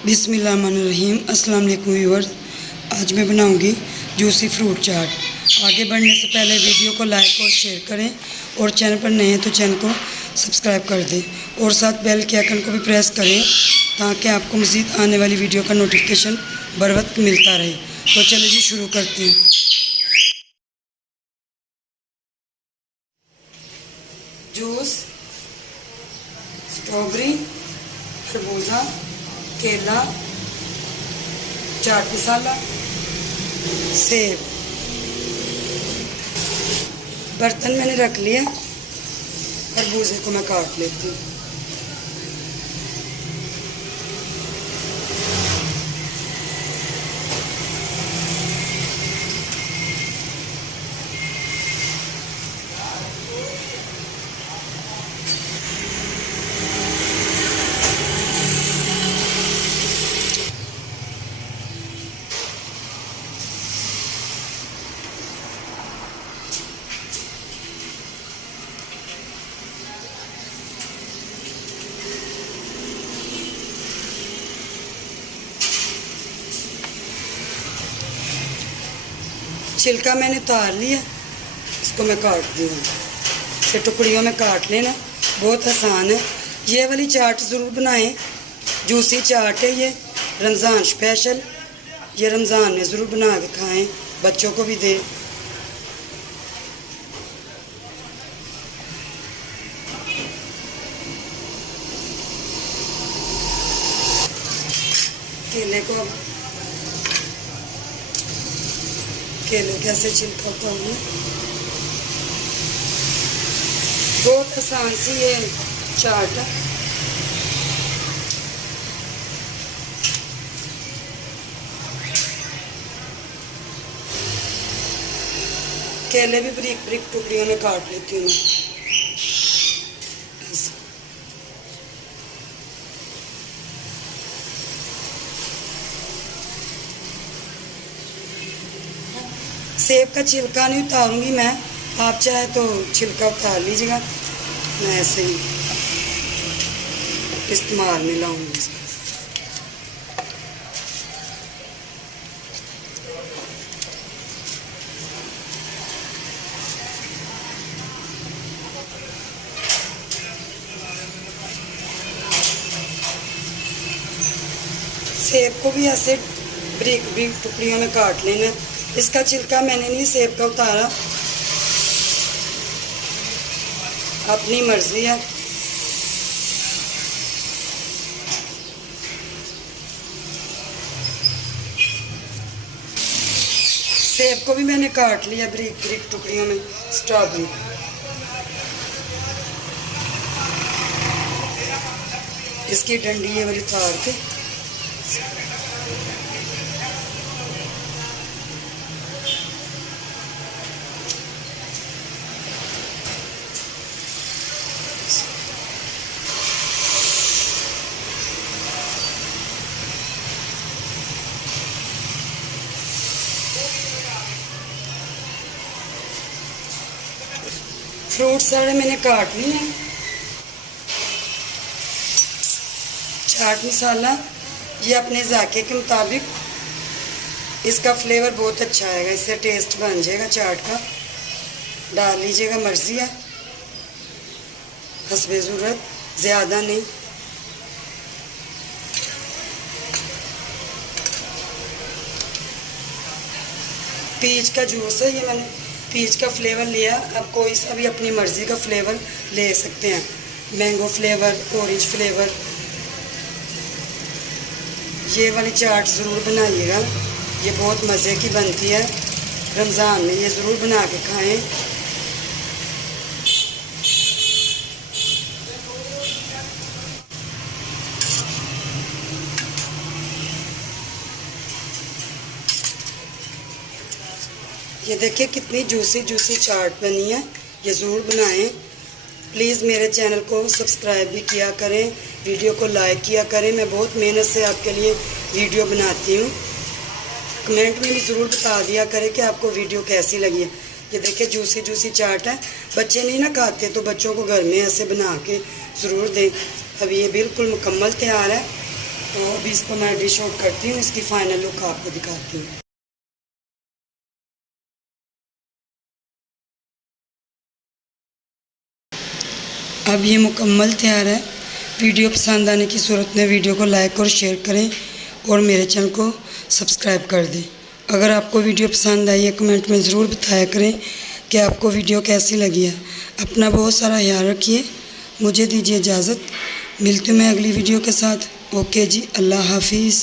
बिस्मिल्लाहिर्रहमानिर्रहीम। अस्सलाम वालेकुम व्यूअर्स। आज मैं बनाऊंगी जूसी फ्रूट चाट। आगे बढ़ने से पहले वीडियो को लाइक और शेयर करें और चैनल पर नए हैं तो चैनल को सब्सक्राइब कर दें और साथ बेल के आइकन को भी प्रेस करें ताकि आपको मज़ीद आने वाली वीडियो का नोटिफिकेशन बर वक्त मिलता रहे। तो चलिए जी शुरू करते हैं। जूस, स्ट्रॉबेरी, खरबूजा, केला, चाट मसाला, सेब। बर्तन मैंने रख लिया। खरबूजे को मैं काट लेती हूँ। छिलका मैंने उतार लिया। इसको मैं काट दी हूँ। इसे टुकड़ियों में काट लेना, बहुत आसान है। ये वाली चाट ज़रूर बनाएं। जूसी चाट है ये, रमज़ान स्पेशल। ये रमज़ान में ज़रूर बना के खाएं, बच्चों को भी दें। केले कैसे छिलका उतारूं। बहुत आसान सी ये चाट है। केले भी बारीक बारीक टुकड़ियों में काट लेती हूँ मैं। सेब का छिलका नहीं उतारूंगी मैं, आप चाहे तो छिलका उतार लीजिएगा। मैं ऐसे ही इस्तेमाल में लाऊंगी इसका। सेब को भी ऐसे बारीक बारीक टुकड़ियों में काट लेना। इसका छिलका मैंने नहीं सेब का उतारा, अपनी मर्जी है। सेब को भी मैंने काट लिया बारीक बारीक टुकड़ियों में। स्ट्रॉबेरी इसकी डंडी ये वाली उतार के फ्रूट सारे मैंने काट लिए हैं। चाट मसाला ये अपने जायके के मुताबिक, इसका फ्लेवर बहुत अच्छा आएगा, इससे टेस्ट बन जाएगा चाट का। डाल लीजिएगा, मर्जी है, हस्बे ज़रूरत, ज़्यादा नहीं। पीच का जूस है ये, मैंने पीच का फ्लेवर लिया। अब कोई सा भी अपनी मर्ज़ी का फ्लेवर ले सकते हैं, मैंगो फ्लेवर, ऑरेंज फ्लेवर। ये वाली चाट ज़रूर बनाइएगा, ये बहुत मज़े की बनती है। रमज़ान में ये ज़रूर बना के खाएं। ये देखिए कितनी जूसी जूसी चाट बनी है। ये ज़रूर बनाएं। प्लीज़ मेरे चैनल को सब्सक्राइब भी किया करें, वीडियो को लाइक किया करें। मैं बहुत मेहनत से आपके लिए वीडियो बनाती हूँ। कमेंट में भी ज़रूर बता दिया करें कि आपको वीडियो कैसी लगी है। ये देखिए जूसी जूसी चाट है। बच्चे नहीं ना खाते तो बच्चों को घर में ऐसे बना के ज़रूर दें। अब ये बिल्कुल मुकम्मल तैयार है। तो अभी इसको मैं डिश आउट करती हूँ, इसकी फाइनल लुक आपको दिखाती हूँ। अब ये मुकम्मल तैयार है। वीडियो पसंद आने की सूरत में वीडियो को लाइक और शेयर करें और मेरे चैनल को सब्सक्राइब कर दें। अगर आपको वीडियो पसंद आई है कमेंट में ज़रूर बताया करें कि आपको वीडियो कैसी लगी है। अपना बहुत सारा ख्याल रखिए। मुझे दीजिए इजाज़त। मिलती हूँ मैं अगली वीडियो के साथ। ओके जी, अल्लाह हाफिज़।